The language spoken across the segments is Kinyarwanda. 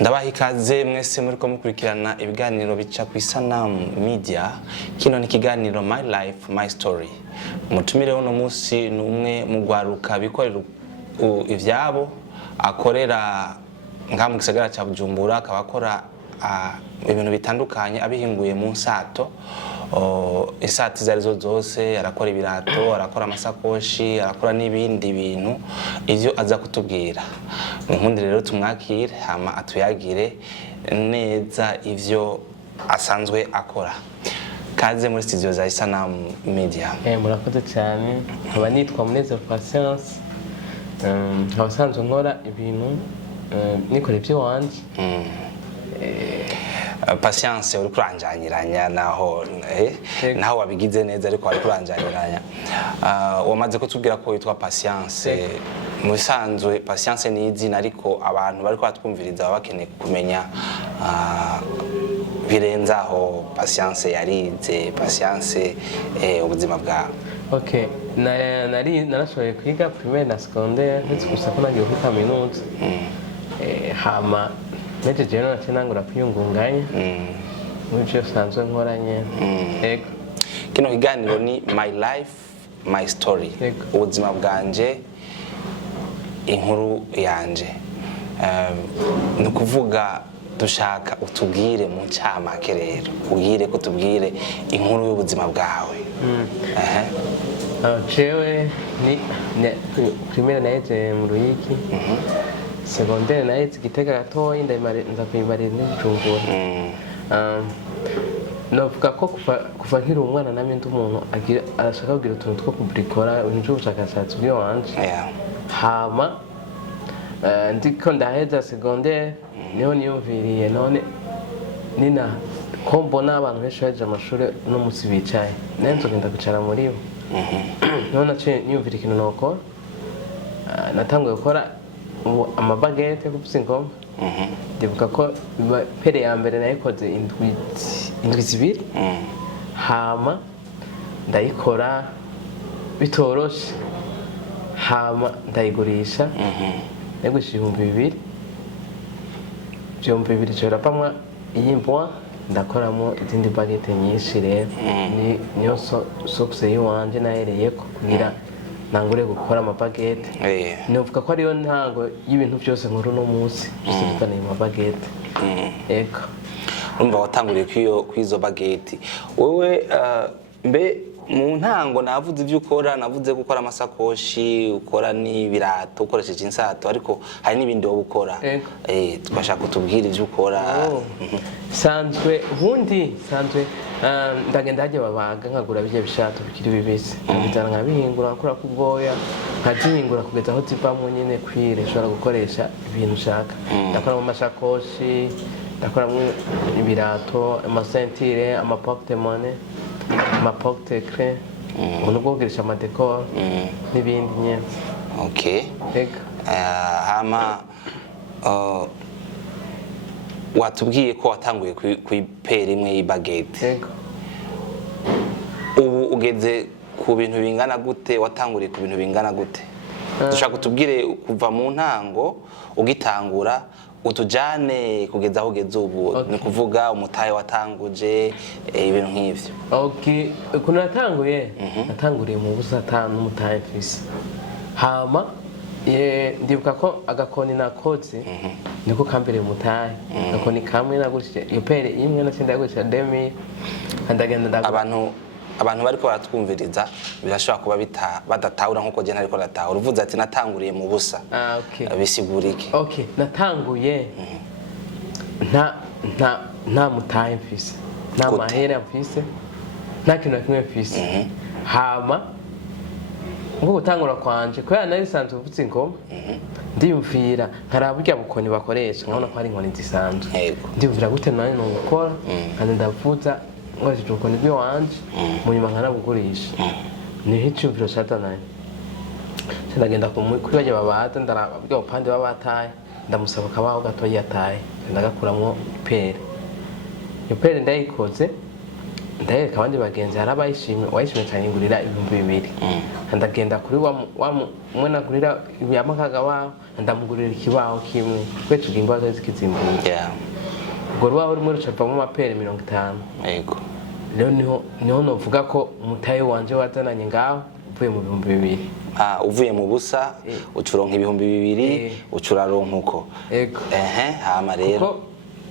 Ndabaha ikaze mwese muri ko mukurikirana ibiganiro bica ku Isanamu Media. Kino ni kiganiro My Life My Story. Umutumire uno munsi ni umwe mu gwaruka bikorera ivyabo, akorera ngaha mu gisagara ca Bujumbura, akabakora ibintu bitandukanye abihinguye mu inshato. Inshato zarizo zose, arakora ibirato, arakora amasakoshi, arakora n'ibindi bintu ivyo aza kutubwira. Nkundi rero tumwakire hama atuyagire neza ivyo asanzwe akora. Kaze muri studio za Isanamu Media. Murakoze cyane. Nkaba nitwa MUNEZERO Patience. Nkaba sanzwe nkora ibintu nikora ibyo wanje. Patience uri kuranjanyiranya naho naho wabigize neza ariko ari kuranjanyiranya. Wamaze kutubwira ko witwa Patience. Musanzwe Patience ni izina ariko abantu bariko batwumviriza baba bakeneye kumenya birenzaho Patience yarize, Patience ubuzima bwawe. Okay, narashoboye kwiga primaire na secondaire ndetse gusa ko nagiye kuri kaminuza. Hama nejeje no nangura kwiyungunganya. Muje sanzwe nkoranye. Ego. Kino kiganiro ni My Life My Story. Ubuzima bwanje, inkuru yanje. Nukuvuga dushaka utubwire mu ncamake rero, ubwire ko tubwire inkuru y'ubuzima bwawe. Jewe ni primaire nayize mu Ruyiki. Secondaire nayize Gitega gatoyi nza kwimarira n'Ibujumbura. Novuga ko kuva nkiri umwana namwe ndi umuntu arashaka kugira utuntu two kubrikora ibintu by'ubushakashatsi bw'iwanje. Hama ndiko ndaheza secondaire niho niyumviriye none nina ko mbona abantu benshi baje amashuri no musi bicaye nenzo genda kwicara muri bo. None naciye niyumvira ikintu nokora. Natanguye gukora amabagete kuvuza ingoma. Ndibuka ko pere ya mbere nayikoze indwi zibiri. Hama ndayikora bitoroshe. Hama ndayigurisha. Nagushije 2,000. 2,000 cyo pamwa iyimbwa ndakoramo izindi bagete nyinshi rero. Niyo sokse yiwanje nahereye ko kugira nangure gukora amabagete. Novuga ko ariyo ntango y'ibintu byose nkuru no munsi bisubikana mu mabagete. Ego. Umva watanguriye kwizo bagete. Wewe mbe mu ntango navuze ivyo ukora, navuze gukora amasakoshi, ukora n'ibirato, ukoresheje inshato, ariko hari n'ibindi wo gukora. Twashaka kutubwira ivyo ukora. Sanzwe ndagenda haje babaga nkagura bije bishato bikiri bibisi. Ndabizana nkabihingura nkora kubwoya, nkazihingura kugeza aho zivamwe nyene kwire shobora gukoresha ibintu ushaka. Ndakora mu masakoshi, ndakora mu ibirato, amasentire, amaporte-monnaie, amaporte-clés, umuntu bwogeresha amadecor n'ibindi nyene. Okay. Hama watubwiye ko watanguye kwipera imwe y'ibagete. Ubu ugeze ku bintu bingana gute? Watanguriye ku bintu bingana gute? Dushaka kutubwire kuva mu ntango ugitangura utujane kugeza aho ugeze ubu. Ni kuvuga umutahe watanguje ibintu nk'ivyo. Okay, ukuntu natanguye natanguriye mu busatanu umutahe mfise. Hama ndibuka ko agakoni nakoze niko kambere umutahe. Agakoni kamwe nagushije iyo pere imwe natsinda yagushije 2000 ndagenda abantu bariko baratwumviriza birashobora kuba badatahura nkuko je nariko natahura. Uvuze ati natanguriye mu busa. Okay. Bisigura iki? Okay, natanguye nta mutahe mfise, nta mahera mfise, nta kintu kimwe mfise. Hama ngo gutangura kwanje ko yana risanzwe uvuze ingoma. Ndiyumvira nkaraburya bukoni bakoresha nkabona ko ari inkoni zisanzwe. Ndiyumvira gute nane no gukora kandi ndavuza ngoje ukoni byo wanje mu nyuma nkanabugurisha. Ni hicumviro satanaye. Ndagenda kuri baje babaza ndarababyo pande babataye ndamusaba kabaho gatoyi yataye ndagakuramwo ipere. Iyo pere ndayikoze ndaheka abandi bagenzi hari wayishimye cyane ngurira 2000 ndagenda kuri umwe nagurira yamakaga waho ndamugurira ikibaho kimwe kwe tugimbazo zikizimbuye ubwo rubaho rumwe rucapamo amapere 50 yego rero niho novuga ko mutahe wanje wazananye ngaho uvuye mu 2000 uvuye mu busa ucuronka 2000 ucuraronka uko yego hama rero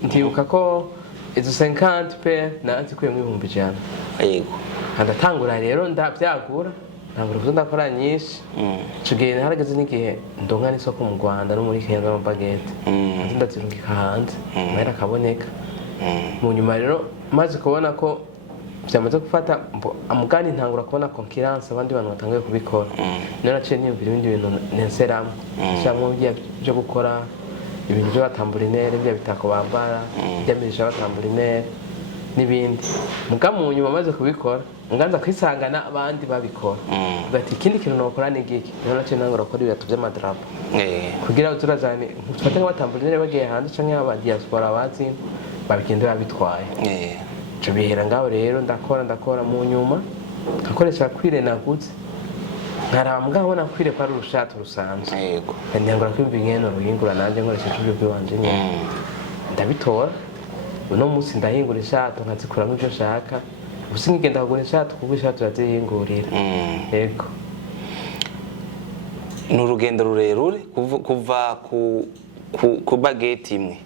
ndibuka ko izo 50 pe nazikuye mu 100 yego ndatangura rero ndavyagura ntangura kuzo ndakora nyinshi tugenda harageze n'igihe ndonka n'isoko mu Rwanda no muri Kenya n'amabagete ndazirungika hanze mahera kaboneka mu nyuma rero maze kubona ko byamaze gufata amugani ntangura kubona concurrence abandi bantu batangiye kubikora none naciye niyumvira ibindi bintu nenseramo cyangwa byo gukora ibintu byo batamburinere bya bitako bambara byamirisha batamburinere n'ibindi muga mu nyuma maze kubikora nganza kwisangana abandi babikora bati ikindi kintu nokora ni giki none naciye ntangura gukora ibirato by'amadrapo kugira uturazane ufate nk'abatamburinere bagiye hanze cyangwa aba diaspora bazi babigendera bitwaye bihera ngaho rero ndakora mu nyuma akoresha kwire nagutse nkaraba ngaho nakwire kwa rushato rusanzwe yego ndangura kwimva ingeno ruhingura nanje nkoresha ibyo bwanje nyine ndabitora uno munsi ndahingura ishato nkazikuramo ibyo shaka gusa ngigenda kugura ishato kuko ishato yazihingurira yego n'urugendo rurerure kuva ku bageti imwe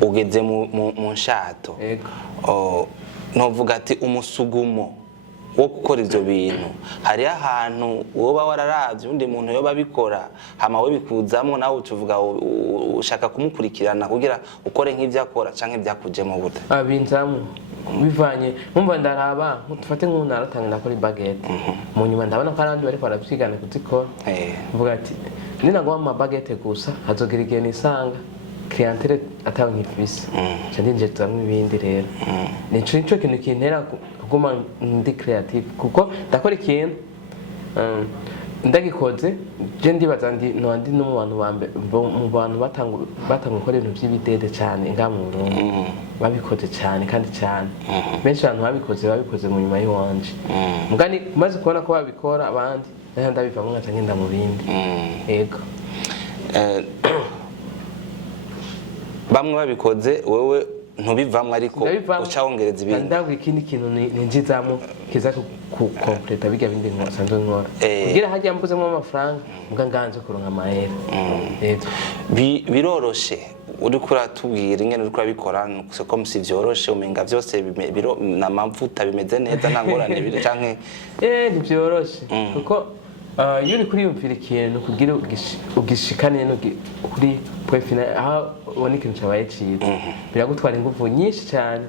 ugeze mu nshato yego novuga ati umusugumo wo gukora ivyo bintu hari ahantu woba wararavye undi muntu yoba bikora hama we bikuzamo nawe ucuvuga ushaka kumukurikirana kugira ukore nk'ivyo akora canke byakujemo gute abinzamu bivanye mumva ndaraba tufate nk'umuntu aratanga ndakora baguette mu nyuma ndabona ko abandi bari baravyigana kuzikora mvuga ati ninago ama baguette gusa hazogira igihe nisanga clientele atawe nk'ifisi cyane nje turamwe ibindi rero nico kintu kintera kuguma ndi creative kuko ndakora ikintu ndagikoze je ndibaza ndi no mu bantu batanga gukora ibintu by'ibidede cyane ngamu Burundi babikoze cyane kandi cyane benshi abantu babikoze mu nyuma y'wanje mugani maze kubona ko babikora abandi ndabivamo nkaca ngenda mu bindi yego bamwe babikoze wewe ntubivamwe ariko ucawongereza ibindi ndabwo ikindi kintu ninjizamo kiza ku complete biga bindi nsanzwe nkora kugira hajya mbuzemo amafaranga muga nganje kuronka amahera biroroshe uri kuratubwira ingene uri kurabikora ko musi vyoroshe umenga vyose n'amavuta bimeze neza ntangorane biri canke ntibyoroshe kuko iyo uri kuriyumvira ikintu kugira ugishikane kuri point final aho ubona ikintu cyabaye cyiza biragutwara ingufu nyinshi cyane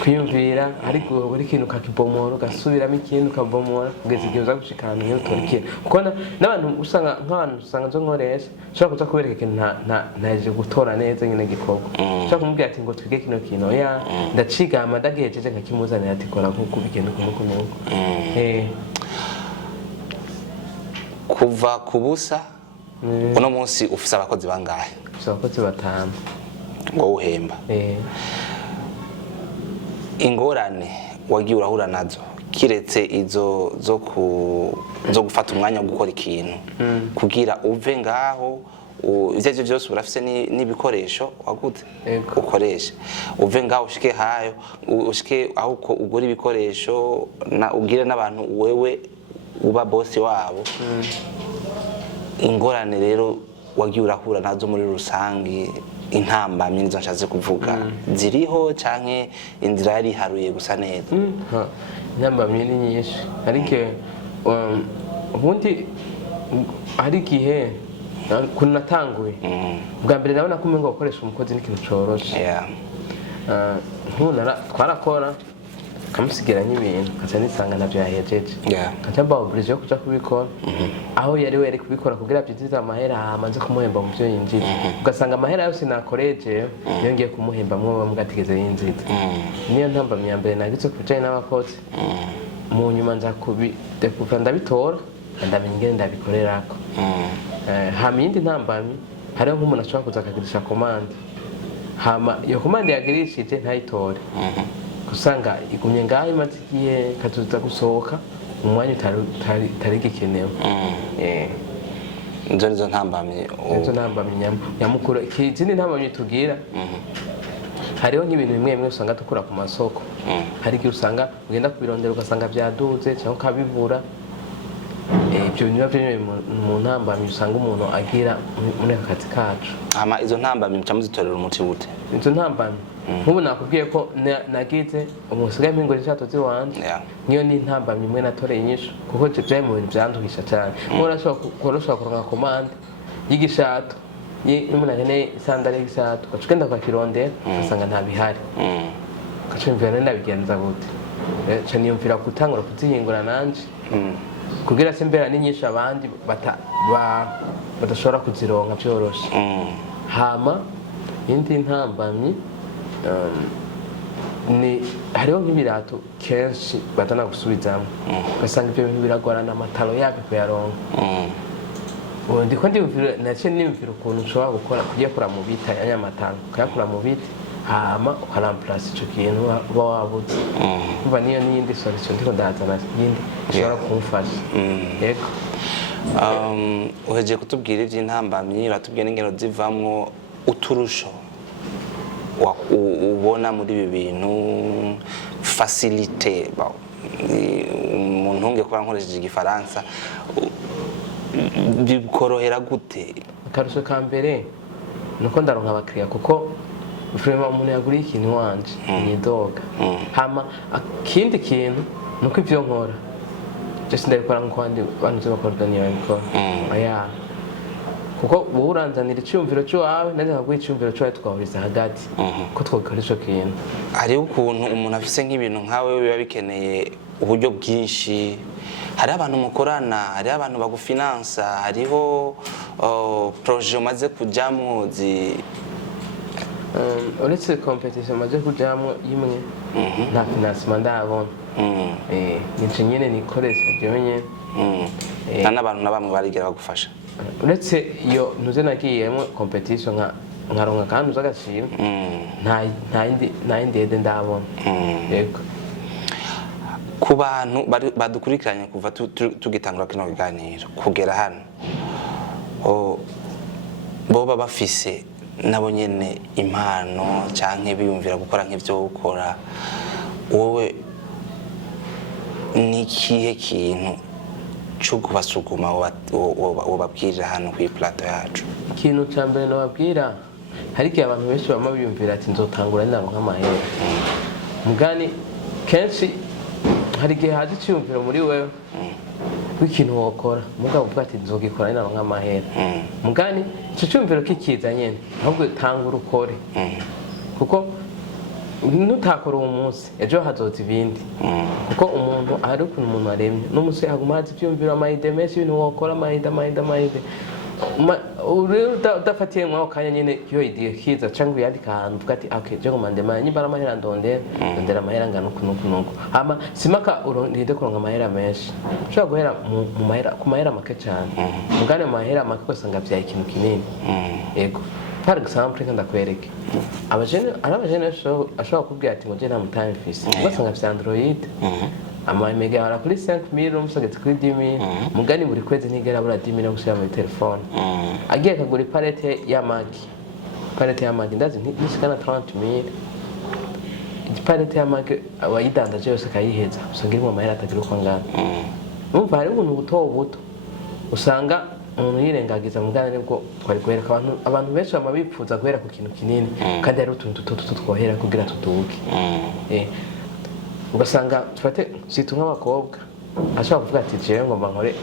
kwiyumvira ariko buri kintu kakibomora ugasubiramo ikintu ukabomora kugeza igihe uza gushikana iyo utora ikintu kuko n'abantu usanga nzo nkoresha ushobora kuza kubereka ikintu ntaje gutora neza nyine gikorwa ushobora kumubwira ati ngo twige kino kintu oya ndacigama ndagihejeje nkakimuzanira ati kora nk'uko bigenda uko kuva ku busa uno munsi ufise abakozi bangahe? Ufise abakozi batanu ngo uhemba ingorane wagiye urahura nazo kiretse izo zo gufata umwanya wo gukora ikintu kugira uve ngaho ivyo byose urafise n'ibikoresho waguze ukoresha uve ngaho ushike hayo ushike aho ugura ibikoresho ugire n'abantu wewe uba boss wabo ingorane rero wagiye urahura nazo muri rusangi intambamye nizo nshatse kuvuga ziriho canke inzira yari haruye gusa neza intambamye ni nyinshi ariko ubundi hari igihe kuntu natanguye bwa mbere nabona ko umengo gukoresha umukozi n'ikintu coroshe twarakora kamusigira nk'ibintu kaca nisanga navyo yahejeje kaca mba oblige yo kuja kubikora aho yari were kubikora kugira byinjiza amahera hamaze kumuhemba mu byo yinjiza ugasanga amahera yose nakoreje yongeye kumuhemba mwo bamugatigeze yinjiza niyo ntamba ya mbere nagitse kujanye n'abakozi mu nyuma nza kuva ndabitora ndamenya ingene ndabikorerako hama iyindi ntambamye hariho nk'umuntu ashobora kuza akagirisha komande hama iyo komande yagirishije ntayitore usanga igumye ngaho imaze igihe kazuza gusohoka umwanya utari gikenewe. Izo ntambamye nyamukuru. Ikindi ntambamye tugira hariho nk'ibintu bimwe bimwe usanga dukura ku masoko, hari igihe usanga ugenda kubirondera ugasanga byaduze cyangwa ukabibura. Ibyo bintu byo mu ntambamye usanga umuntu agira muri aka kazi kacu. Izo ntambamye muca muzitorera umuti gute? Izo ntambamye nk'ubu nakubwiye ko nagize umusigaye mpingura inshato ziwanje, niyo ni intambamye imwe natoreye inyishu kuko byari mu bintu byanduhisha cyane. Urashobora kuronka komande y'igishato n'umuntu akeneye isandari y'igishato ugaca ugenda ukakirondera ugasanga ntabihari, ugaca wumvira none ndabigenza gute? Ca niyumvira gutangura kuzihingura nanje kugira se mbera n'inyinshi abandi badashobora kuzironka byoroshe. Hama indi ntambamye hariho nk'ibirato kenshi batana gusubizamo ugasanga ibyo bintu biragorana amataro yabyo kuyaronka. Ndiko niyumvira ukuntu nshobora gukora kuyakura mu biti aya mataro ukayakura mu biti hama ukaramplasa ico kintu uba wabuze. Umva niyo n'iyindi solution ndiko ndazana yindi ishobora kumfasha. Yego. Uhejeje kutubwira ivy'intambamyi uratubwira n'ingero zivamwo uturusho ubona muri ibi bintu facilité umuntu nge kuba nkoresheje igifaransa bikorohera gute? Akarusho ka mbere nuko ndaronka abakiriya kuko vraiment umuntu yaguriye ikintu wanje nidoga. Hama akindi kintu nuko ivyo nkora just ndabikora nk'abandi bantu bakora niyo nkora kuko wowe uranzanira icyumviro cy'uwawe nanjye nkaguha icyumviro cy'uwawe tukahuriza hagati ko twakora ico kintu. Hariho ukuntu umuntu afise nk'ibintu nkawe biba bikeneye uburyo bwinshi, hariho abantu mukorana, hariho abantu bagufinansa, hariho projet umaze kujamwo uretse competition maze kujamwo imwe nta financement ndabona. Nico nyene nikoresha jewe nyene. Nta n'abantu na bamwe barigera bagufasha? Uretse iyo ntuze nagiyemo competition nkaronka kandi uzagashira nta yindi ede ndabona. Yego. Ku bantu badukurikiranye kuva tugitangura kino kiganiro kugera hano boba bafise nabo nyene impano canke biyumvira gukora nk'ivyo gukora, wowe ni ikihe kintu cyo kubasuguma wobabwirira hano ku plateau yacu? Ikintu cya mbere nababwira, hari igihe abantu benshi bama biyumvira ati nzotangura ndaronka amahera. Mugani kenshi hari igihe haje icyumviro muri wewe w'ikintu wokora mugabo uvuga ati nzogikora ndaronka amahera. Mugani icyo cyumviro kikiza nyene ahubwo tangura ukore kuko nutakora uwo munsi ejo hazoza ibindi kuko umuntu ari ukuntu umuntu aremye n'umunsi aguma hazi ivyumviro amahide menshi ibintu wokora amahide udafatiye mwaho kanya nyene iyo idea kiza canke uyandika ahantu uvuga ati okay je ngomandema nyibara amahera ndondera amahera ngana nuko hama simaka urinde kuronka amahera menshi ushobora guhera ku mahera make cyane mugane amahera make usanga byaye ikintu kinini. Yego. Par exemple kandi akwereke abajene ashobora kubwira ati ngo je nta mutahe mfise ugasanga afite Android amamega ara kuri 5000 umusagetse kuri 10000 mugani buri kwezi ntigera bura 10000 no gushyira muri telefone agiye kagura palette ya magi ndazi nishikana 30000 palette ya magi abayidandaje yose kayiheza usanga irimo amahera atagira uko angana. Umva hari umuntu buto usanga umuntu yirengagiza mugana nibwo twari guhereka abantu benshi bama bipfuza guhera ku kintu kinini kandi hari utuntu duto twohera kugira tuduke. Ugasanga tufate situ nk'abakobwa ashobora kuvuga ati jewe ngomba nkore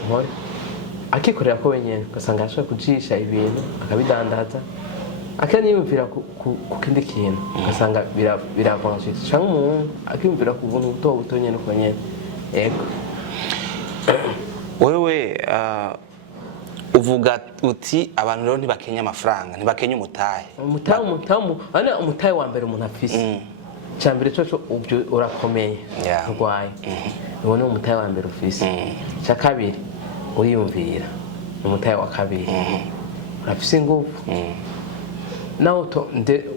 akikorera ko wenyene ugasanga ashobora kujisha ibintu akabidandaza akaniyumvira ku kindi kintu ugasanga biravanshitse cyangwa umuntu akiyumvira ku buntu buto nyene uko nyene. Yego. Wewe uvuga uti abantu rero ntibakenya amafaranga ntibakenya umutahe. Umutahe wa mbere umuntu afise cyambere cyo urakomeye urwaye ubone umutahe wa mbere ufise. Cya kabiri uriyumvira umutahe wa kabiri urafise ingufu naho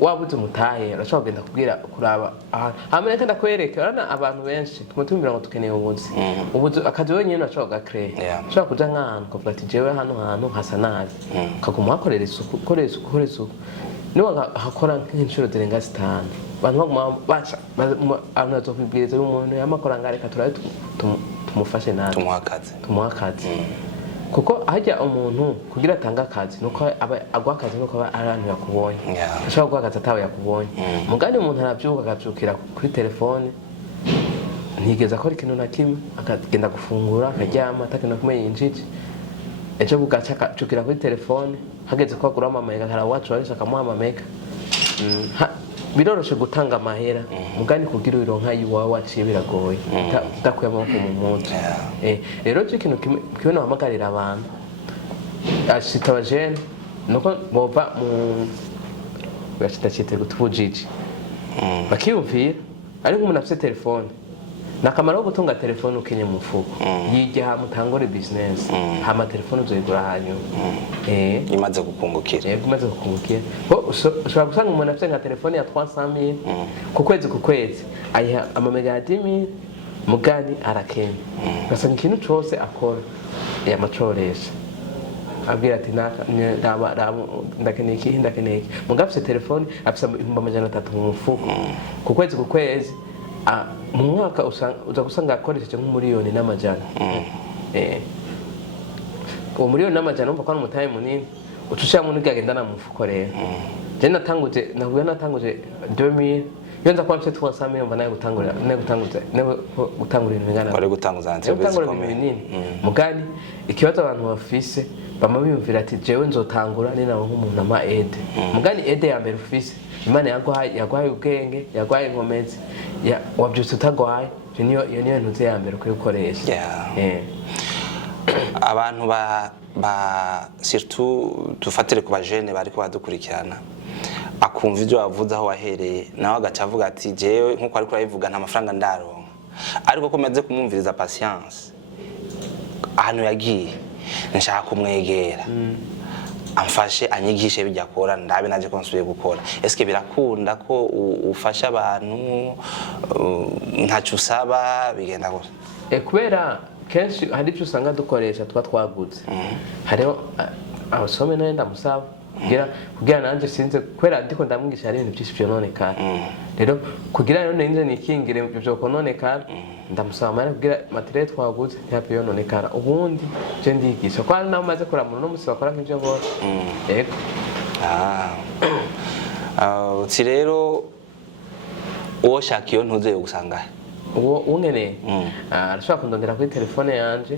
wabuze mutahe urashobora kugenda kubwira kuraba ahantu hama reka ndakwereka urana abantu benshi tumutumira ngo tukeneye ubuzi akazi wenyine urashobora gacreate ushobora kuja nk'ahantu ukavuga ati jewe hano hantu hasa nabi ukaguma hakorera isuku ukorera isuku niba hakora nk'inshuro zirenga 5 abantu baguma baca abantu bazokubwiriza umuntu yamakora ngareka turabe tumufashe nabi tumuha akazi kuko hajya umuntu kugira atanga akazi nuko agwa akazi nuko abantu yakubonye ashobora gwa akazi atawe yakubonye mugani umuntu arabyuka agabyukira kuri telefone ntigeza akora ikintu na kimwe akagenda gufungura akaryama atakenda kumenya yinjije ejo bugaca akacukira kuri telefone hageze ko agura amamega kara wacu ariko akamuha amamega biroroshe gutanga amahera mugani kugira ironka yiwawe waciye biragoye udakuye amaboko mu muntu rero cyo kintu kimwe n'abamagarira abantu ashita abajene nuko bova mu bashitacite gutubujiji bakiyumvira ari nk'umuntu afite telefone nakamaro ko gutunga telefone ukenye mu fuko yige ha mutangore business hama telefone uzoyigura hanyu imaze gukungukira imaze gukungukira ushobora gusanga umuntu afite nka telefone ya 300,000 ku kwezi ayiha amamega ya 10,000 mugani arakenya ugasanga ikintu cyose akora yamacoresha abwira ati ndakeneye iki mugafite telefone afite 300 mu mufuko ku kwezi mu mwaka uza gusanga akoresheje nk'umuriyoni n'amajana uwo muriyoni n'amajana umva ko ari umutahe munini ucushira mu nigagenda na mufuko rero je natanguje 2000 iyo nza kuba mfite 300 mva nayo gutangura ibintu bingana ari gutanguza binini mugani ikibazo abantu bafise bama biyumvira ati jewe nzotangura ni nawo nk'umuntu ama aide mugani aide ya mbere ufise Imana yagwaye ubwenge yagwaye inkomezi wabyutse utagwaye niyo ntuze ya mbere kuyikoresha abantu surtout dufatire ku bajene bariko badukurikirana akumva ivyo wavuze aho wahereye nawe agaca avuga ati jewe nkuko ariko arabivuga nta mafaranga ndaronka ariko ko meze kumwumviriza patience ahantu yagiye nshaka kumwegera amfashe anyigishe bijya akora ndabe naje ko nsubiye gukora eske birakunda ko ufasha abantu ntacyo usaba bigenda gute kubera kenshi hari ibyo usanga dukoresha twagutse hariho abasome nayo ndamusaba kugira nanje sinze kwera ndiko ndamwigisha hari ibintu byinshi byononekara rero kugira rero ninje nikingire ibyo kononekara ndamusaba mara kugira materiel twagutse ntabyo yononekara ubundi je ndigisha kwa nawe maze kuramura no musi bakora nk'ibyo ngo yego uti rero uwo shakiyo ntuze gusanga uwo unene arashaka kundondera kuri telefone yanje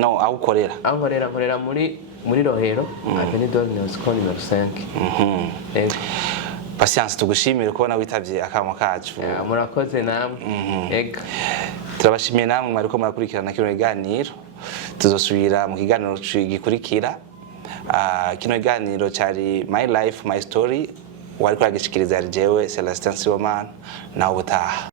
no awukorera nkorera muri rohero Avenue d'Orneos ko numero 5 yego Patience tugushimire kubona witavye akamo kacu murakoze namwe yego turabashimiye namwe mwariko murakurikirana kino kiganiro tuzosubira mu kiganiro gikurikira kino kiganiro cyari My Life My Story wariko yagishikiriza jewe Celestin Sibomana na ubutaha